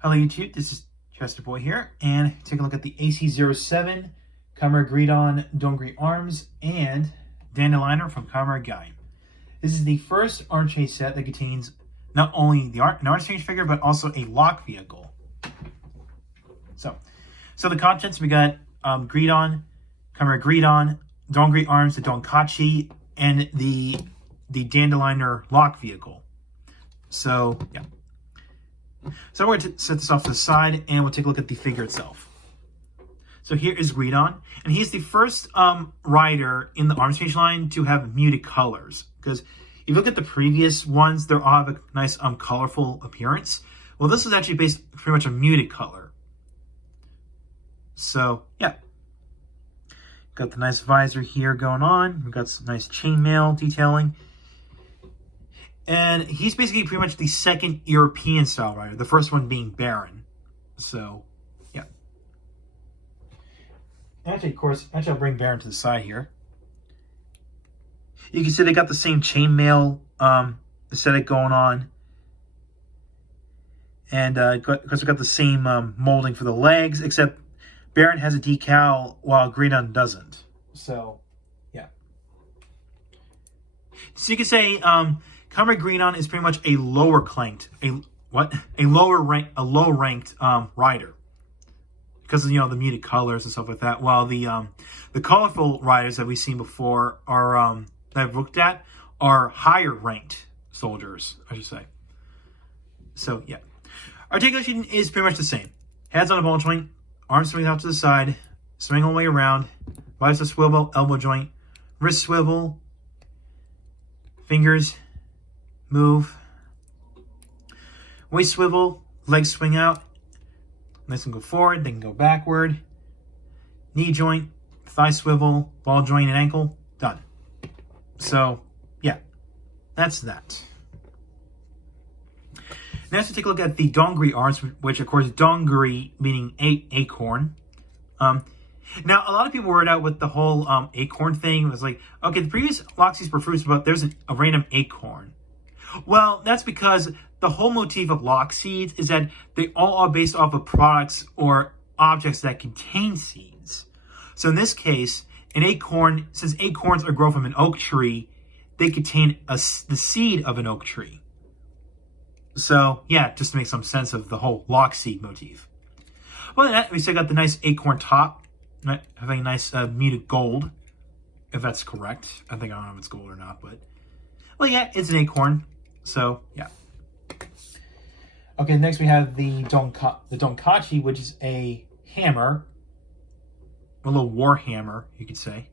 Hello YouTube, this is Chester Boy here, and take a look at the AC07 Kamen Gridon Donguri arms and Dandeliner from Kamen Gaim. This is the first arm change set that contains not only an arm change figure, but also a lock vehicle. So the contents, we got Gridon, Kamen Gridon, Donguri arms, the Donkachi, and the Dandeliner lock vehicle. So, yeah. So we're going to set this off to the side, and we'll take a look at the figure itself. So here is Gridon, and he's the first rider in the arms change line to have muted colors. Because if you look at the previous ones, they all have a nice colorful appearance. Well, this is actually based pretty much a muted color. So, yeah. Got the nice visor here going on. We've got some nice chainmail detailing. And he's basically pretty much the second European style rider, the first one being Baron. So, yeah. Actually, of course, I'll bring Baron to the side here. You can see they got the same chainmail aesthetic going on. And, of course, we got the same molding for the legs, except Baron has a decal while Gridon doesn't. So, yeah. So you can say, Kamen Gridon is pretty much a low ranked rider, because of the muted colors and stuff like that. While the colorful riders that we've seen before are that I've looked at are higher ranked soldiers, I should say. So yeah, articulation is pretty much the same. Heads on a ball joint, arms swing out to the side, swing all the way around, visor swivel, elbow joint, wrist swivel, fingers move, waist swivel, legs swing out, legs can go forward, they can go backward, knee joint, thigh swivel, ball joint, and ankle, done. So, yeah, that's that. Next, we'll take a look at the Donguri arms, which, of course, Donguri meaning acorn. Now, a lot of people were out with the whole acorn thing. It was like, okay, the previous Loxies were fruits, but there's a random acorn. Well, that's because the whole motif of lock seeds is that they all are based off of products or objects that contain seeds. So in this case, an acorn, since acorns are grown from an oak tree, they contain the seed of an oak tree. So, yeah, just to make some sense of the whole lock seed motif. Well, that, we still got the nice acorn top, having a nice muted gold, if that's correct. I don't know if it's gold or not, but, well, yeah, it's an acorn. So, yeah. Okay, next we have the Donkachi, which is a hammer. A little war hammer, you could say.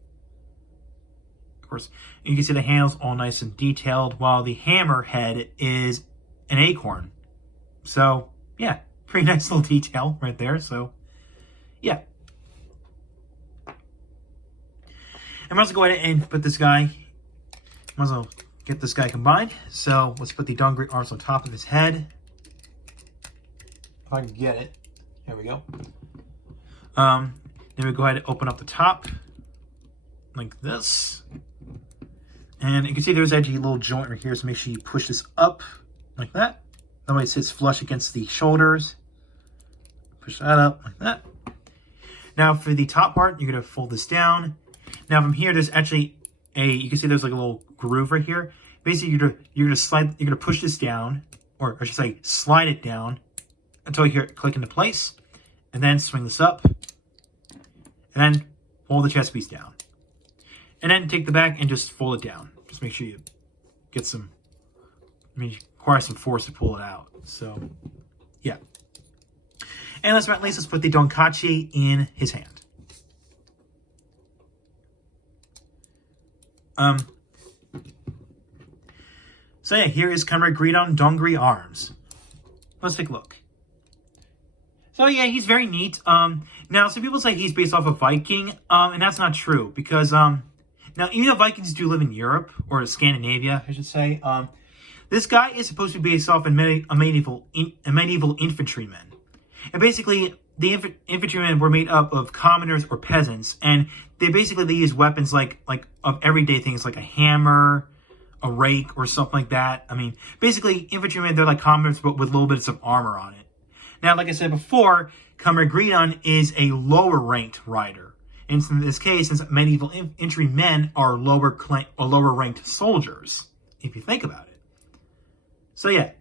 Of course, you can see the handle's all nice and detailed, while the hammer head is an acorn. So, yeah, pretty nice little detail right there. So, yeah. I might as well go ahead and put this guy, might as well get this guy combined. So let's put the Donguri arms on top of his head. If I can get it. Here we go. Then we go ahead and open up the top like this. And you can see there's actually a little joint right here, so make sure you push this up like that. That way it sits flush against the shoulders. Push that up like that. Now for the top part, you're going to fold this down. Now from here, there's actually you can see there's like a little groove right here. Basically, you're gonna push this down, or I should say, slide it down until you hear it click into place, and then swing this up, and then fold the chest piece down, and then take the back and just fold it down. Just make sure you get some. You require some force to pull it out. So, yeah. And last but not least, let's put the Donkachi in his hand. So yeah, here is Kamen Gridon Donguri arms. Let's take a look. So yeah, he's very neat. Now some people say he's based off of Viking, and that's not true, because now even though Vikings do live in Europe, or Scandinavia, I should say, this guy is supposed to be based off a medieval infantryman. And basically, the infantrymen were made up of commoners or peasants, and they use weapons like of everyday things, like a hammer, a rake, or something like that. I mean, basically, infantrymen, they're like commoners, but with little bits of armor on it. Now, like I said before, Kamen Gridon is a lower ranked rider. And in this case, since medieval infantrymen are lower ranked soldiers, if you think about it. So yeah.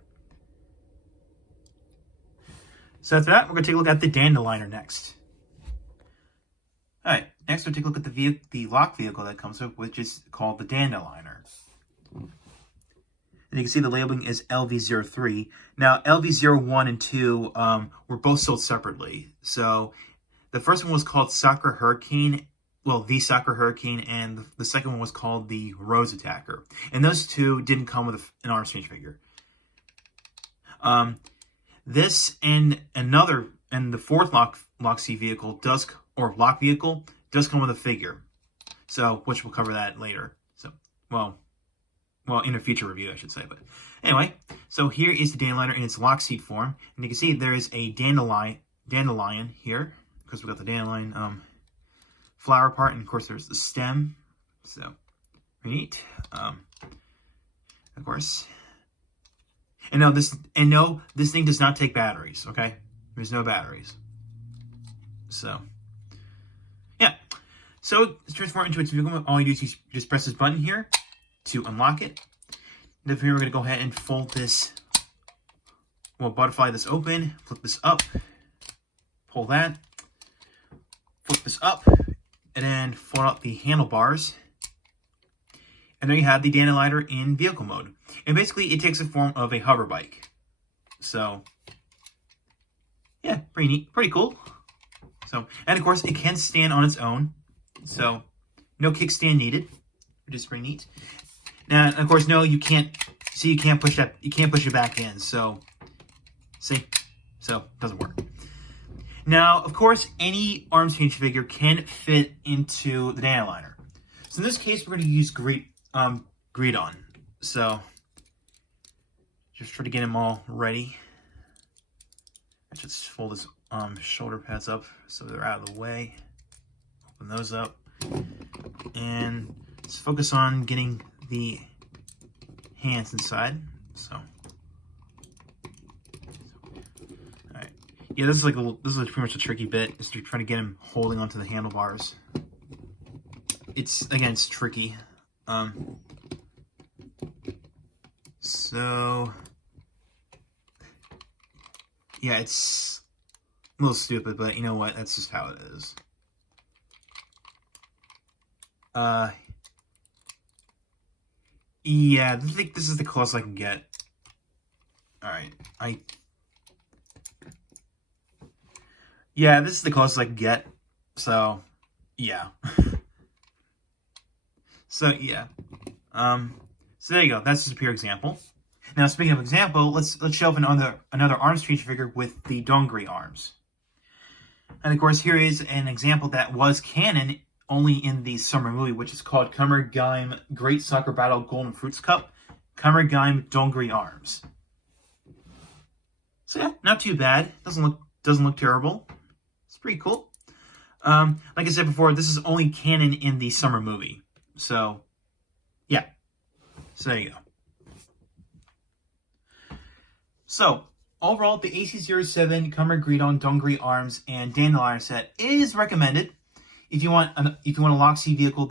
So after that, we're going to take a look at the Dandeliner next. Alright, next we'll take a look at the lock vehicle that comes with, which is called the Dandeliner. And you can see the labeling is LV03. Now, LV01 and 2 were both sold separately. So the first one was called Sakura Hurricane, well, the Sakura Hurricane, and the second one was called the Rose Attacker. And those two didn't come with an arms change figure. This and the fourth lock C vehicle lock vehicle does come with a figure. So, which we'll cover that later. So, well, in a future review, I should say. But anyway, so here is the Dandeliner in its lock seat form. And you can see there is a dandelion here, because we've got the dandelion flower part, and of course there's the stem. So, very neat. Of course. And no, this thing does not take batteries, okay? There's no batteries. So, yeah. So, to transform into its vehicle, all you do is just press this button here to unlock it. And from here, we're going to go ahead and fold this, butterfly this open, flip this up, pull that, flip this up, and then fold out the handlebars. And there you have the Dandeliner in vehicle mode. And basically, it takes the form of a hover bike. So, yeah, pretty neat, pretty cool. So, and of course, it can stand on its own. So, no kickstand needed, which is pretty neat. Now, of course, no, you can't. See, you can't push that. You can't push it back in. So, see, so it doesn't work. Now, of course, any arms change figure can fit into the Dandeliner. So in this case, we're going to use Gridon. So, just try to get him all ready. I should fold his shoulder pads up so they're out of the way. Open those up. And let's focus on getting the hands inside. So, alright. Yeah, this is pretty much a tricky bit. Is trying to get him holding onto the handlebars. It's tricky. So, yeah, it's a little stupid, but you know what? That's just how it is. Yeah, I think this is the closest I can get. Alright, yeah, this is the closest I can get. So, yeah. So, yeah. So there you go. That's just a pure example. Now, speaking of example, let's show off another arms change figure with the Donguri arms. And of course, here is an example that was canon only in the summer movie, which is called Kamen Gaim Great Soccer Battle Golden Fruits Cup. Kamen Gaim Donguri arms. So yeah, not too bad. Doesn't look terrible. It's pretty cool. Like I said before, this is only canon in the summer movie. So yeah. So there you go. So overall, the AC07 Kamen Gridon Donguri arms and Dandeliner set is recommended. If you want a lock C vehicle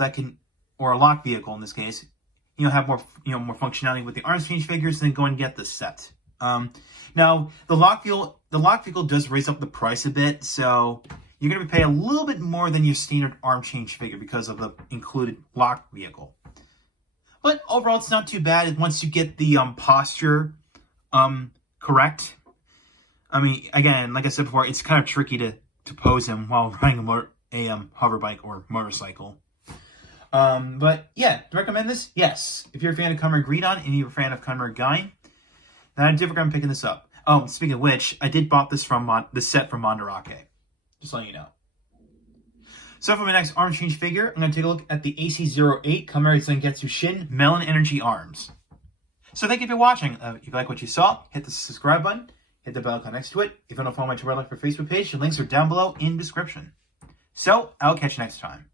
or a lock vehicle in this case, have more functionality with the arms change figures, then go and get this set. Now the lock vehicle does raise up the price a bit, so you're going to pay a little bit more than your standard arm change figure because of the included lock vehicle. But overall, it's not too bad once you get the posture correct. I mean, again, like I said before, it's kind of tricky to pose him while riding a hover bike or motorcycle. But yeah, do I recommend this? Yes. If you're a fan of Kamen Gridon and you're a fan of Kamen Gaim, then I do recommend picking this up. Oh, speaking of which, I did bought this from the set from Mandarake. Just letting you know. So for my next arm change figure, I'm going to take a look at the AC08 Kamen Zangetsu Shin Melon Energy Arms. So thank you for watching. If you like what you saw, hit the subscribe button, hit the bell icon next to it. If you want to follow my Twitter or Facebook page, the links are down below in the description. So, I'll catch you next time.